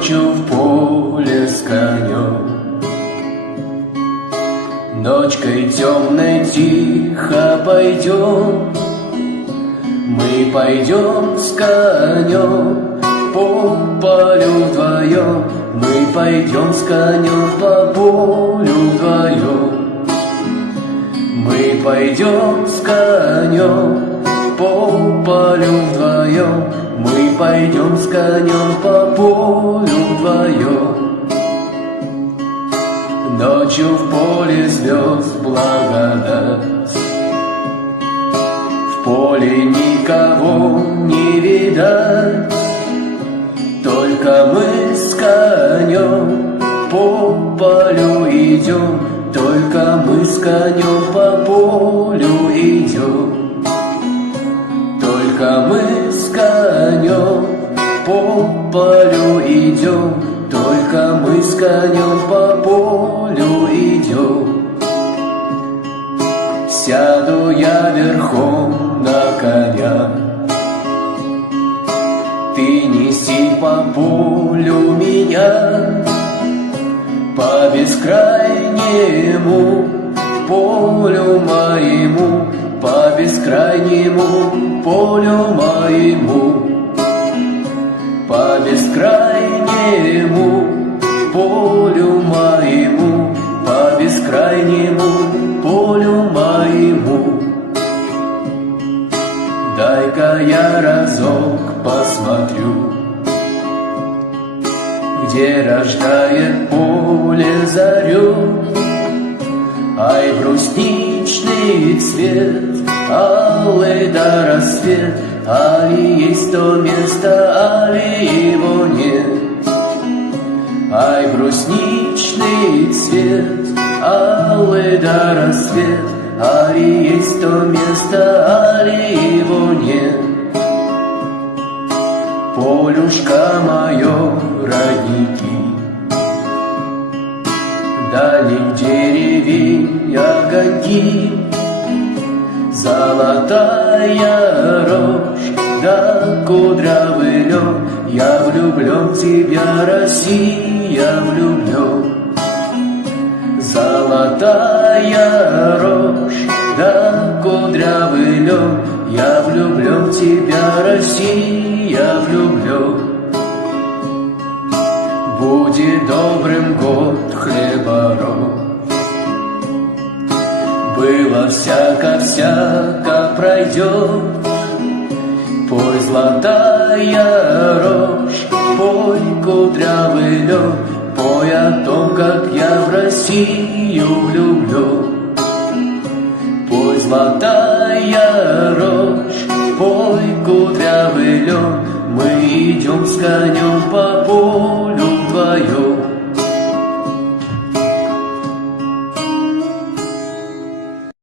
Ночью в поле с конем, ночкой темной тихо пойдем. Мы пойдем с конем по полю вдвоем. Мы пойдем с конем по полю вдвоем. Мы пойдем с конем по полю вдвоем. Мы пойдем с конем по полю вдвоем. Ночью в поле звезд благодать, в поле никого не видать. Только мы с конем по полю идем. Только мы с конем по полю идем. Только мы с конем по полю идем. Только мы с конем по полю идем. Сяду я верхом на коня, ты неси по полю меня, по бескрайнему полю моему, по бескрайнему полю моему, по бескрайнему полю моему, по бескрайнему полю моему. Дай-ка я разок посмотрю, где рождает поле зарю. Ай, брусничный цвет, алый до рассвет, али есть то место, али его нет. Ай, брусничный цвет, алый до рассвет, али есть то место, али его нет. Полюшка мое, родники, дальних деревень огоньки, золотая рожь да кудрявый лед. Я влюблен в тебя, Россия, влюблен. Золотая рожь да кудрявый лед. Я влюблен в тебя, Россия, влюблен. Будет добрым год хлебород. Было всяко-всяко пройдет. Пой, золотая рожь, пой, кудрявый лед, пой о том, как я в Россию влюблен. Пой, золотая рожь, пой, кудрявый лед, мы идем с конем по полю вдвоем.